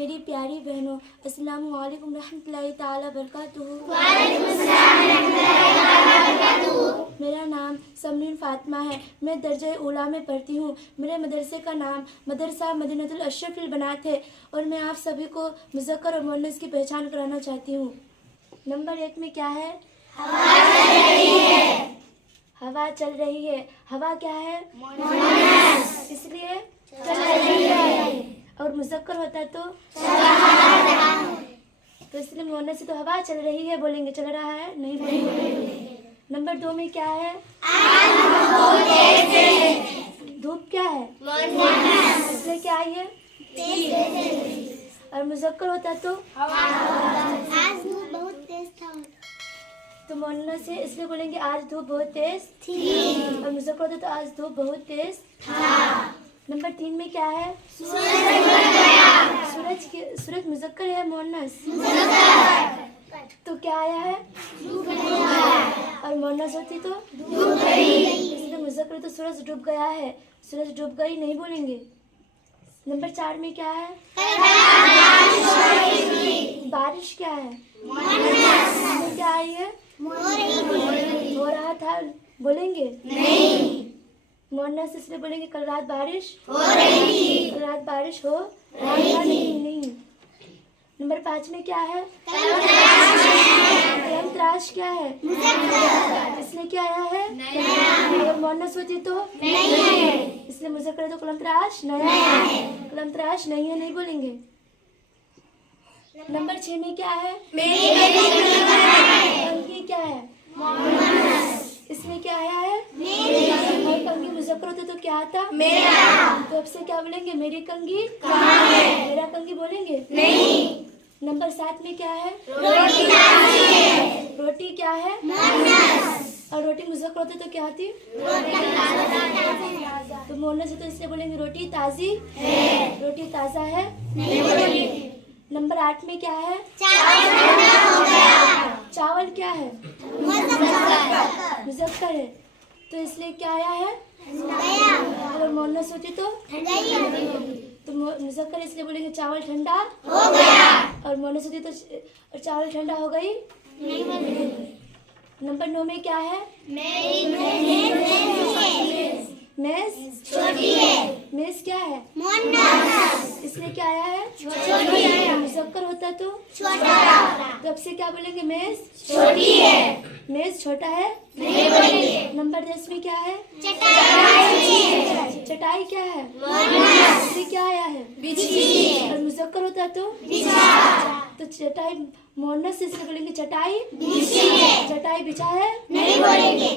मेरी प्यारी बहनों, अस्सलामु अलैकुम रहमतुल्लाहि ताला बरकातुहू। मेरा नाम समरीन फातिमा है। मैं दर्जे उला में पढ़ती हूँ। मेरे मदरसे का नाम मदरसा मदीनतुल अशरफिल बनात है और मैं आप सभी को मुज़क्कर और मुअन्नस की पहचान कराना चाहती हूँ। नंबर 1 में क्या है? हवा चल रही है। हवा क्या है? इसलिए चल रही है। और मुज़क्कर होता तो इसलिए मुअन्नस से तो हवा चल रही है बोलेंगे, चल रहा है नहीं बोलेंगे। नंबर 2 में क्या है? धूप क्या है? इसलिए क्या आई है? और मुज़क्कर होता तो आज धूप बहुत तेज था। तो मुअन्नस से इसलिए बोलेंगे आज धूप बहुत तेज थी। और मुज़क्कर होता तो आज धूप बहुत तेज था। नंबर 3 में क्या है? सूरज मुज़क्कर है मुअन्नस तो क्या आया है? और मुअन्नस होती तो इसलिए मुज़क्कर तो सूरज डूब गया है। सूरज डूब गई नहीं बोलेंगे। नंबर 4 में क्या है? बारिश क्या है? इसमें क्या आई है? हो रहा था बोलेंगे नहीं। मुअन्नस इसलिए बोलेंगे कल रात बारिश हो रही थी। कल रात बारिश हो रही नहीं। नंबर 5 में क्या है? कलम तराश क्या है? इसलिए क्या आया है? अगर मुअन्नस होती तो इसलिए मुज़क्कर तो कलम तराश नया है। कलम तराश नहीं है नहीं बोलेंगे। नंबर 6 में क्या है? कंघी क्या है? इसमें क्या आया है? और कंघी मुज़क्कर होते तो क्या आता? मेरा। तो अब से क्या बोलेंगे? मेरी कंघी कहाँ है? मेरा कंघी बोलेंगे नहीं। नंबर 7 में क्या है? रोटी ताज़ी है। रोटी क्या है? और रोटी मुज़क्कर होते तो क्या आती? तो मुअन्नस से तो इसलिए बोलेंगे रोटी ताज़ी है। रोटी ताज़ा है नहीं बोलेंगे। नंबर 8 में क्या है? चावल क्या है? मुज़क्कर है तो इसलिए क्या आया है? अगर मुअन्नस होती तो मुज़क्कर इसलिए बोलेंगे चावल ठंडा हो गया। और मुअन्नस होती तो चावल ठंडा हो गई नहीं बोलेंगे। नंबर 9 में क्या है? मेज़ छोटी है। मेज़ क्या है? इसलिए क्या आया है? मुज़क्कर होता तो अब से क्या बोलेंगे? मेज़ छोटी है। मेज़ छोटा है नहीं बोलेंगे। नंबर 10 में क्या है? चटाई क्या है? इसलिए क्या आया है? और मुज़क्कर होता तो चटाई मुअन्नस से इसलिए बोलेंगे चटाई। चटाई बिछा है नहीं बोलेंगे।